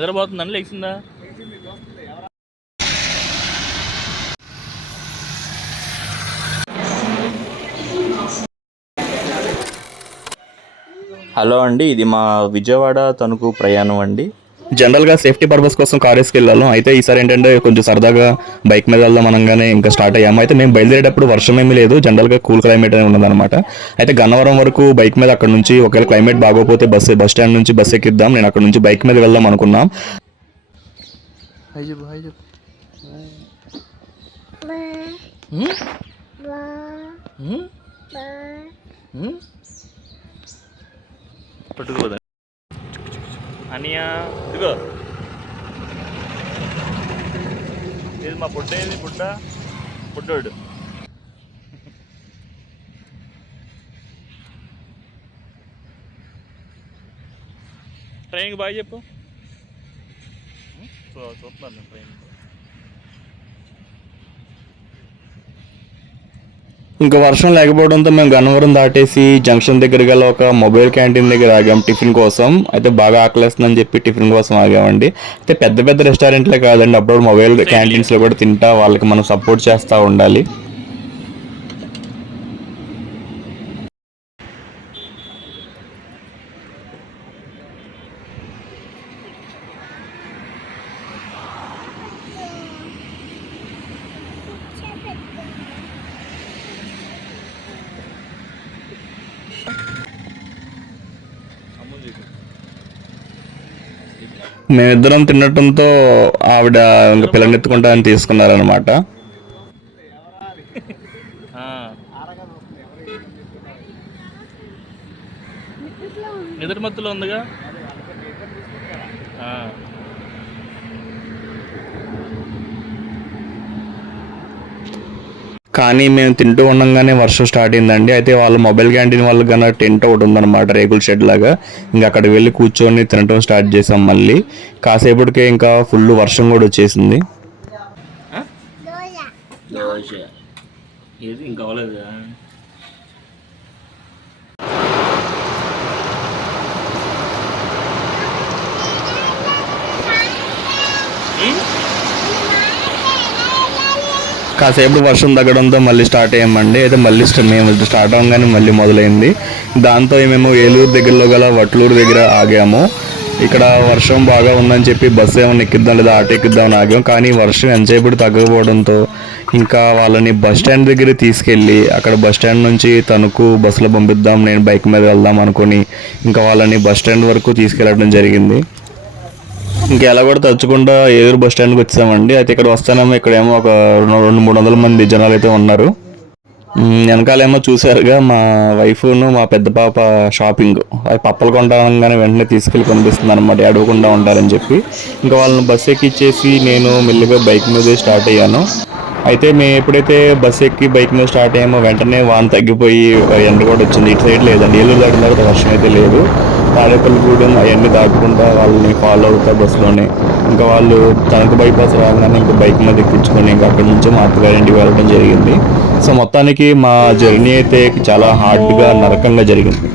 నిద్రపోతుందని లేచిందా? Hello అండి ఇది మా విజయవాడ తణుకు ప్రయాణం అండి. జనరల్గా సేఫ్టీ పర్పస్ కోసం కార్ వేసుకెళ్ళాము అయితే ఈసారి ఏంటంటే కొంచెం సరదాగా బైక్ మీద వెళ్దాం అనగానే ఇంకా స్టార్ట్ అయ్యాము. అయితే మేము బయలుదేరేటప్పుడు వర్షం ఏమీ లేదు. జనరల్గా కూల్ క్లైమేట్ అని ఉన్నదన్నమాట. అయితే గన్నవరం వరకు బైక్ మీద అక్కడ నుంచి ఒకవేళ క్లైమేట్ బాగోపోతే బస్ బస్ స్టాండ్ నుంచి బస్ ఎక్కిద్దాం. నేను అక్కడ నుంచి బైక్ మీద వెళ్దాం అనుకున్నాం. పట్టుకోదా అనియా ఇదిగో. ఇది మా బుడ్డ ఏది? బుడ్డ? బుడ్డోడు. ట్రైన్కి బాయ్ చెప్పు. చూస్తున్నాను నేను ట్రైన్ ఇంకా వర్షం లేకపోవడంతో మేము గన్నవరం దాటేసి జంక్షన్ దగ్గర గల ఒక మొబైల్ క్యాంటీన్ దగ్గర ఆగాం టిఫిన్ కోసం. అయితే బాగా ఆకలేస్తుందని చెప్పి టిఫిన్ కోసం ఆగామండి. అయితే పెద్ద పెద్ద రెస్టారెంట్లే కాదండి అప్పుడు మొబైల్ క్యాంటీన్స్లో కూడా తింటా వాళ్ళకి మనం సపోర్ట్ చేస్తూ ఉండాలి. మేమిద్దరం తినటంతో ఆవిడ ఇంకా పిల్లనెత్తుకుంటా అని తీసుకున్నారనమాట ఆ. నిద్ర మత్తులో ఉందిగా? కానీ మేము తింటూ ఉండగానే వర్షం స్టార్ట్ అయిందండి. అయితే వాళ్ళ మొబైల్ క్యాంటీన్ వాళ్ళకి కన్నా టెంట్ ఒకటి ఉందన్నమాట రేకుల షెడ్ లాగా. ఇంకా అక్కడికి వెళ్ళి కూర్చొని తినటం స్టార్ట్ చేసాం మళ్ళీ. కాసేపటికే ఇంకా ఫుల్ వర్షం కూడా వచ్చేసింది. దోశ. ఏది ఇంకా కాసేపు వర్షం తగ్గడంతో మళ్ళీ స్టార్ట్ అయ్యామండి. అయితే మళ్ళీ మేము స్టార్ట్ అవ్వగానే మళ్ళీ మొదలైంది. దాంతో మేము ఏలూరు దగ్గరలో గల వట్లూరు దగ్గర ఆగాము. ఇక్కడ వర్షం బాగా ఉందని చెప్పి బస్సు ఏమైనా ఎక్కిద్దాం లేదా ఆటో ఎక్కిద్దాం అని ఆగాం. కానీ వర్షం ఎంతసేపు తగ్గకపోవడంతో ఇంకా వాళ్ళని బస్ స్టాండ్ దగ్గర తీసుకెళ్ళి అక్కడ బస్ స్టాండ్ నుంచి తణుకు బస్సులో పంపిద్దాం నేను బైక్ మీద వెళ్దాం అనుకొని ఇంకా వాళ్ళని బస్ స్టాండ్ వరకు తీసుకెళ్ళడం జరిగింది. ఇంకా ఎలా కూడా తచ్చుకుంటా ఏలూరు బస్ స్టాండ్కి వచ్చామండి అయితే ఇక్కడ వస్తానేమో ఇక్కడేమో ఒక రెండు రెండు మూడు వందల మంది జనాలు అయితే ఉన్నారు వెనకాలేమో చూసారుగా మా వైఫ్ను మా పెద్ద పాప షాపింగ్. అది పప్పలు కొంటాగానే వెంటనే తీసుకెళ్ళి కనిపిస్తుంది అనమాట అడవకుండా ఉండాలని చెప్పి. ఇంకా వాళ్ళని బస్ ఎక్కిచ్చేసి నేను మెల్లిగా బైక్ మీద స్టార్ట్ అయ్యాను. అయితే మేము ఎప్పుడైతే బస్ ఎక్కి బైక్ మీద స్టార్ట్ అయ్యామో వెంటనే వాన్ తగ్గిపోయి ఎండ కూడా వచ్చింది. ఇటు సైడ్ లేదండి. ఏలూరు దాటిన తర్వాత వర్షం అయితే లేదు. తాడేపల్లిగూడెం అవన్నీ దాటుకుంటా వాళ్ళని ఫాలో అవుతా బస్సులోనే ఇంకా వాళ్ళు తనకు బైపాస్ రాగానే ఇంకా బైక్ మీద ఎక్కించుకొని ఇంకా అక్కడి నుంచి మా అత్తగారింటికి వెళ్ళడం జరిగింది. సో మొత్తానికి మా జర్నీ అయితే చాలా హార్డ్గా నరకంగా జరిగింది.